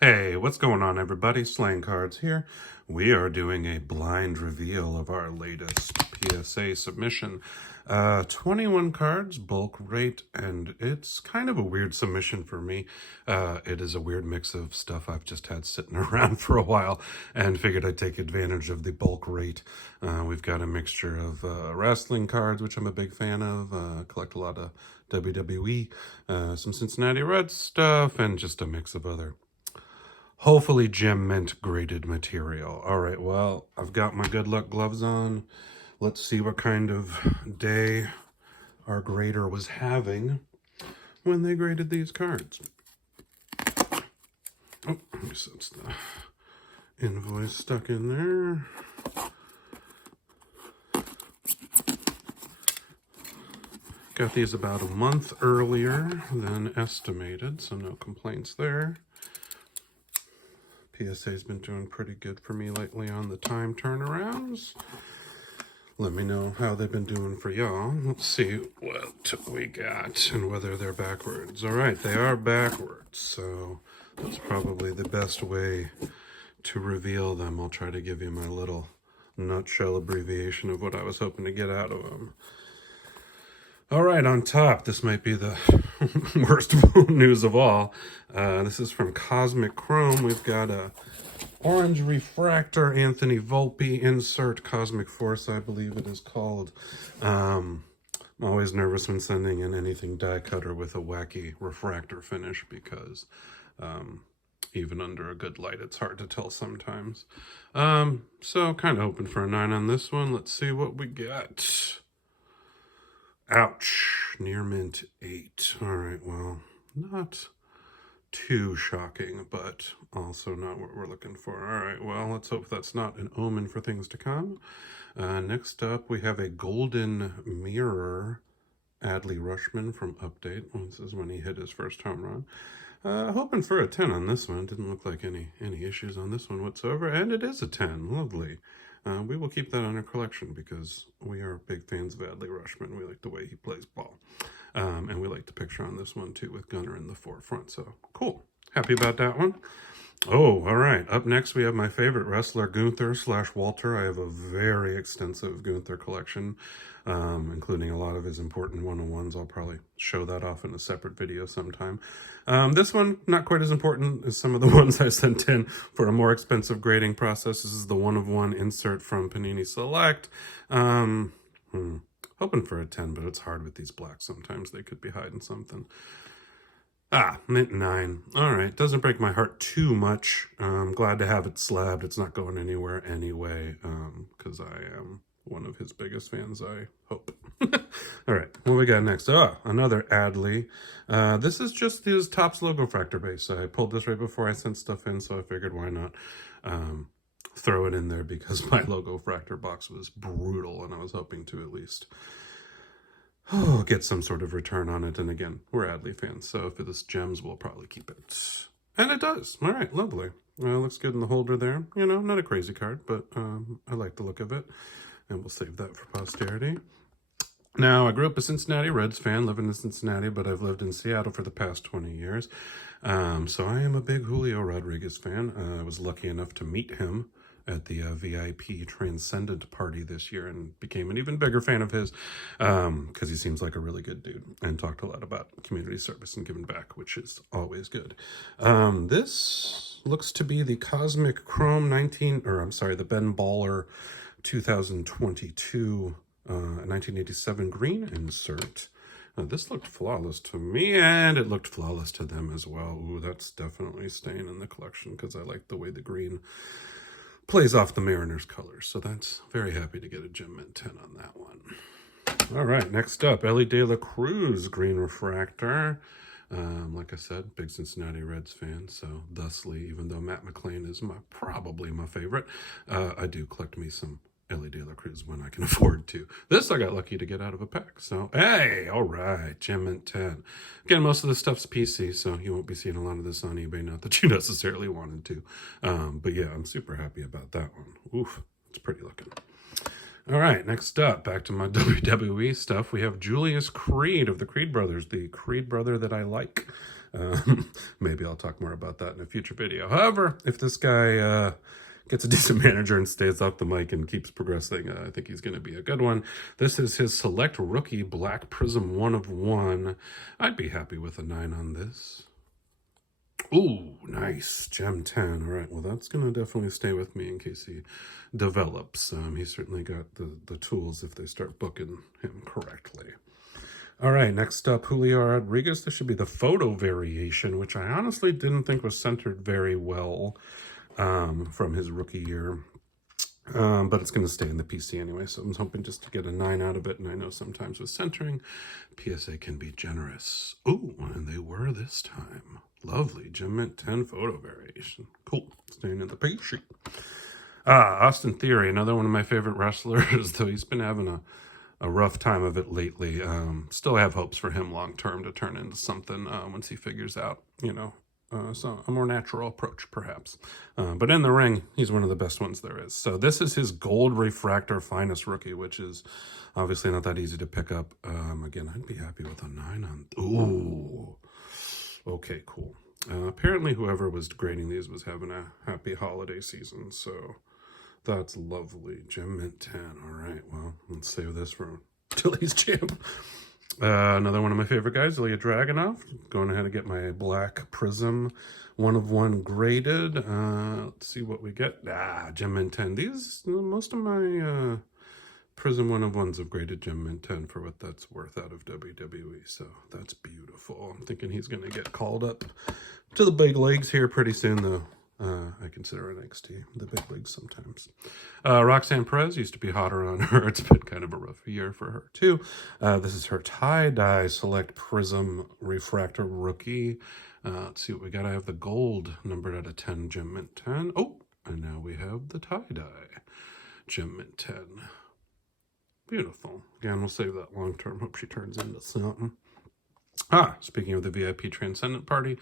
Hey, what's going on, everybody? Slaying Cards here. We are doing a blind reveal of our latest PSA submission. 21 cards, bulk rate, and it's kind of a weird submission for me. It is a weird mix of stuff I've just had sitting around for a while and figured I'd take advantage of the bulk rate. We've got a mixture of wrestling cards, which I'm a big fan of, collect a lot of WWE, some Cincinnati Reds stuff, and just a mix of other hopefully gem mint graded material. All right, well, I've got my good luck gloves on. Let's see what kind of day our grader was having when they graded these cards. Oh, I guess that's the invoice stuck in there. Got these about a month earlier than estimated, so no complaints there. PSA's been doing pretty good for me lately on the time turnarounds. Let me know how they've been doing for y'all. Let's see what we got and whether they're backwards. All right, they are backwards, so that's probably the best way to reveal them. I'll try to give you my little nutshell abbreviation of what I was hoping to get out of them. All right, on top, this might be the worst news of all. This is from Cosmic Chrome. We've got a orange refractor Anthony Volpe insert, Cosmic Force, I believe it is called. I'm always nervous when sending in anything die cutter with a wacky refractor finish because even under a good light, it's hard to tell sometimes. So kind of hoping for a 9 on this one. Let's see what we got. Ouch, near mint 8. All right, well, not too shocking, but also not what we're looking for. All right, well, let's hope that's not an omen for things to come. Next up, we have a golden mirror Adley Rutschman from Update. This is when he hit his first home run. Hoping for a 10 on this one. Didn't look like any issues on this one whatsoever, and it is a 10. Lovely. We will keep that on our collection because we are big fans of Adley Rutschman. We like the way he plays ball. And we like the picture on this one, too, with Gunnar in the forefront. So, cool. Happy about that one. Oh, all right. Up next, we have my favorite wrestler, Gunther/Walter. I have a very extensive Gunther collection, including a lot of his important one-on-ones. I'll probably show that off in a separate video sometime. This one, not quite as important as some of the ones I sent in for a more expensive grading process. This is the one-of-one insert from Panini Select. Hoping for a 10, but it's hard with these blacks. Sometimes they could be hiding something. Mint 9. All right, doesn't break my heart too much. I'm glad to have it slabbed. It's not going anywhere anyway, because I am one of his biggest fans, I hope. All right, what we got next? Oh, another Adley. This is just his Topps logo fractor base. I pulled this right before I sent stuff in, so I figured why not throw it in there because my logo fractor box was brutal, and I was hoping to at least get some sort of return on it. And again, we're Adley fans, so if this gems, we'll probably keep it. And it does. All right, lovely. Looks good in the holder there. You know, not a crazy card, but I like the look of it. And we'll save that for posterity. Now, I grew up a Cincinnati Reds fan, living in Cincinnati, but I've lived in Seattle for the past 20 years. So I am a big Julio Rodriguez fan. I was lucky enough to meet him at the VIP Transcendent party this year and became an even bigger fan of his because he seems like a really good dude and talked a lot about community service and giving back, which is always good. This looks to be the Cosmic Chrome the Ben Baller 2022 1987 green insert. This looked flawless to me, and it looked flawless to them as well. Ooh, that's definitely staying in the collection because I like the way the green plays off the Mariners colors. So that's very happy to get a gem mint 10 on that one. All right, next up, Ellie De La Cruz green refractor. Like I said, big Cincinnati Reds fan, so thusly, even though Matt McLean is probably my favorite, I do collect me some Ellie De La Cruz when I can afford to. This I got lucky to get out of a pack. So, hey, all right, gem mint 10. Again, most of this stuff's PC, so you won't be seeing a lot of this on eBay, not that you necessarily wanted to. But yeah, I'm super happy about that one. Oof, it's pretty looking. All right, next up, back to my WWE stuff. We have Julius Creed of the Creed Brothers, the Creed brother that I like. Maybe I'll talk more about that in a future video. However, if this guy gets a decent manager and stays off the mic and keeps progressing, I think he's going to be a good one. This is his Select Rookie Black Prism 1 of 1. I'd be happy with a 9 on this. Ooh, nice. Gem 10. All right, well, that's going to definitely stay with me in case he develops. He's certainly got the tools if they start booking him correctly. All right, next up, Julio Rodriguez. This should be the photo variation, which I honestly didn't think was centered very well from his rookie year. But it's going to stay in the PC anyway, so I'm hoping just to get a 9 out of it. And I know sometimes with centering, PSA can be generous. Ooh, and they were this time. Lovely. Gem Mint 10 photo variation. Cool. Staying in the PC. Austin Theory, another one of my favorite wrestlers, though he's been having a rough time of it lately. Still have hopes for him long term to turn into something once he figures out, so a more natural approach, perhaps. But in the ring, he's one of the best ones there is. So this is his Gold Refractor Finest Rookie, which is obviously not that easy to pick up. Again, I'd be happy with a 9 on... Ooh. Okay, cool. Apparently, whoever was grading these was having a happy holiday season, so that's lovely. Gem Mint 10. All right, well, let's save this for till he's champ. Another one of my favorite guys, Ilya Dragunov. Going ahead and get my Black Prism 1 of 1 graded. Let's see what we get. Gem Mint 10. These, most of my Prism 1 of 1s have graded Gem Mint 10 for what that's worth out of WWE. So that's beautiful. I'm thinking he's going to get called up to the big leagues here pretty soon, though. I consider NXT the big leagues sometimes. Roxanne Perez used to be hotter on her. It's been kind of a rough year for her, too. This is her tie-dye Select Prism Refractor Rookie. Let's see what we got. I have the gold numbered out of 10, Gem Mint 10. Oh, and now we have the tie-dye Gem Mint 10. Beautiful. Again, we'll save that long-term. Hope she turns into something. Speaking of the VIP Transcendent Party,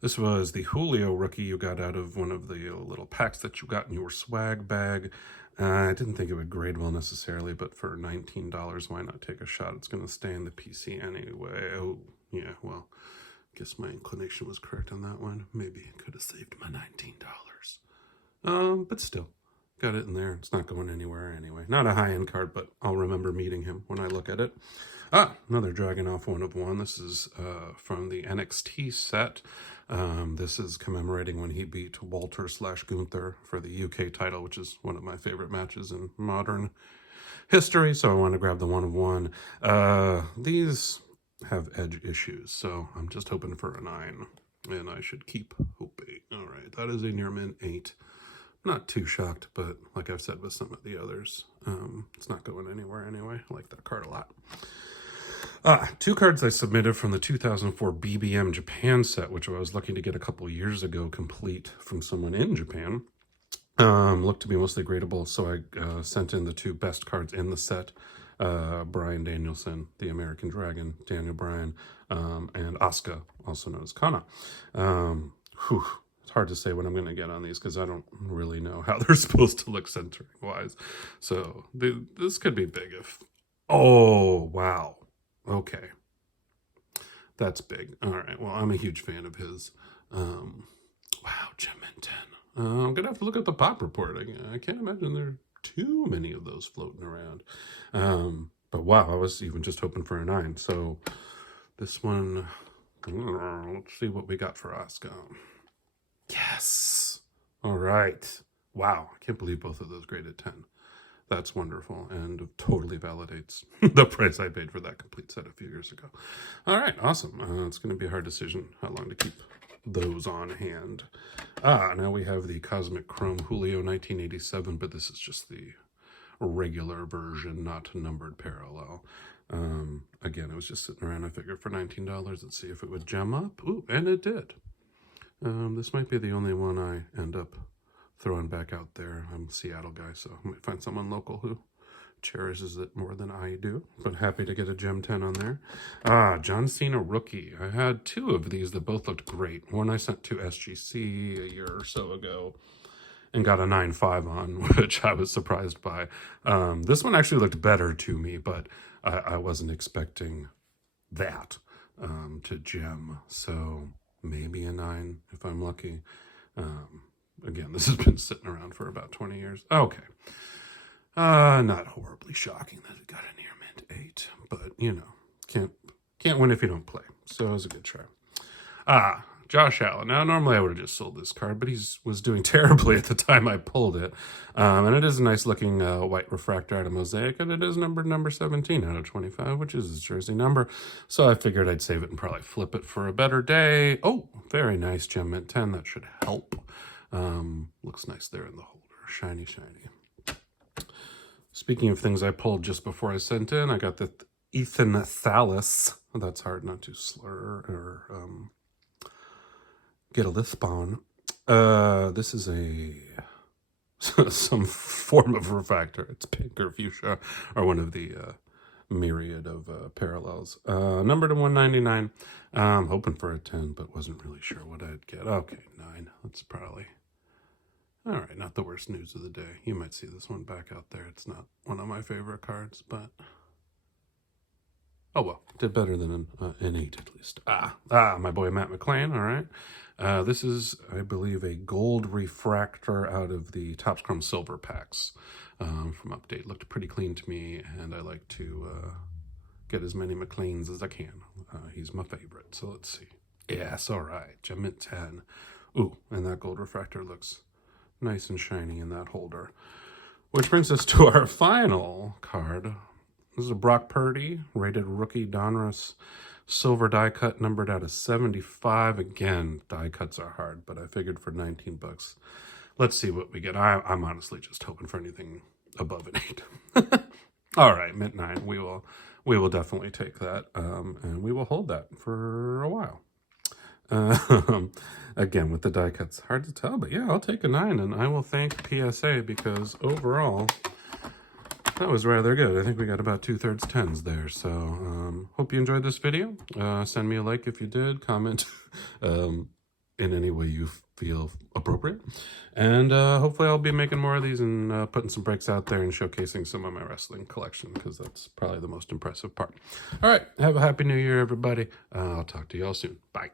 this was the Julio rookie you got out of one of the little packs that you got in your swag bag. I didn't think it would grade well necessarily, but for $19, why not take a shot? It's going to stay in the PC anyway. Oh, yeah, well, I guess my inclination was correct on that one. Maybe I could have saved my $19. But still, got it in there. It's not going anywhere anyway. Not a high-end card, but I'll remember meeting him when I look at it. Another Dragunov 1 of 1. This is from the NXT set. This is commemorating when he beat Walter/Gunther for the UK title, which is one of my favorite matches in modern history. So I want to grab the 1 of 1. These have edge issues, so I'm just hoping for a 9, and I should keep hoping. All right, that is a near mint 8. Not too shocked, but like I've said with some of the others, it's not going anywhere anyway. I like that card a lot. 2 cards I submitted from the 2004 BBM Japan set, which I was lucky to get a couple years ago complete from someone in Japan. Looked to be mostly gradable, so I sent in the 2 best cards in the set. Bryan Danielson, the American Dragon, Daniel Bryan, and Asuka, also known as Kana. It's hard to say what I'm going to get on these because I don't really know how they're supposed to look centering-wise. So this could be big if... Oh, wow. Okay. That's big. All right. Well, I'm a huge fan of his. Wow, Gem Mint 10. I'm going to have to look at the pop report. I can't imagine there are too many of those floating around. But wow, I was even just hoping for a 9. So this one, let's see what we got for Asuka. Yes. All right. Wow. I can't believe both of those graded 10. That's wonderful and totally validates the price I paid for that complete set a few years ago. All right. Awesome. It's going to be a hard decision how long to keep those on hand. Now we have the Cosmic Chrome Julio 1987, but this is just the regular version, not numbered parallel. Again, it was just sitting around. I figured for $19, let's see if it would gem up. Ooh, and it did. This might be the only one I end up throwing back out there. I'm a Seattle guy, so I might find someone local who cherishes it more than I do. But happy to get a Gem 10 on there. John Cena rookie. I had 2 of these that both looked great. One I sent to SGC a year or so ago and got a 9.5 on, which I was surprised by. This one actually looked better to me, but I wasn't expecting that to gem. So maybe a 9 if I'm lucky. Again, this has been sitting around for about 20 years. Okay. Not horribly shocking that it got a near mint 8, but you know, can't win if you don't play. So it was a good try. Josh Allen. Now, normally I would have just sold this card, but he was doing terribly at the time I pulled it. And it is a nice looking white refractor out of Mosaic, and it is numbered number 17 out of 25, which is his jersey number. So I figured I'd save it and probably flip it for a better day. Oh, very nice gem mint 10. That should help. Looks nice there in the holder. Shiny, shiny. Speaking of things I pulled just before I sent in, I got the Ethan Thallis. That's hard not to slur or get a lisp on. This is some form of refractor. It's pink or fuchsia, or one of the myriad of parallels. Numbered to 199. Hoping for a 10, but wasn't really sure what I'd get. Okay, 9. That's probably... All right, not the worst news of the day. You might see this one back out there. It's not one of my favorite cards, but... Oh, well, did better than an 8, at least. My boy Matt McClain, all right. This is, I believe, a gold refractor out of the Topps Chrome Silver packs from Update. Looked pretty clean to me, and I like to get as many McClains as I can. He's my favorite, so let's see. Yes, all right, gem mint 10. Ooh, and that gold refractor looks nice and shiny in that holder. Which brings us to our final card. This is a Brock Purdy, rated rookie Donruss, silver die cut, numbered out of 75. Again, die cuts are hard, but I figured for 19 bucks, let's see what we get. I'm honestly just hoping for anything above an 8. All right, mint 9. We will definitely take that, and we will hold that for a while. Again, with the die cuts, hard to tell, but yeah, I'll take a 9, and I will thank PSA because overall, that was rather good. I think we got about 2/3 10s there. So hope you enjoyed this video. Send me a like if you did. Comment in any way you feel appropriate. And hopefully I'll be making more of these and putting some breaks out there and showcasing some of my wrestling collection because that's probably the most impressive part. All right. Have a happy new year, everybody. I'll talk to y'all soon. Bye.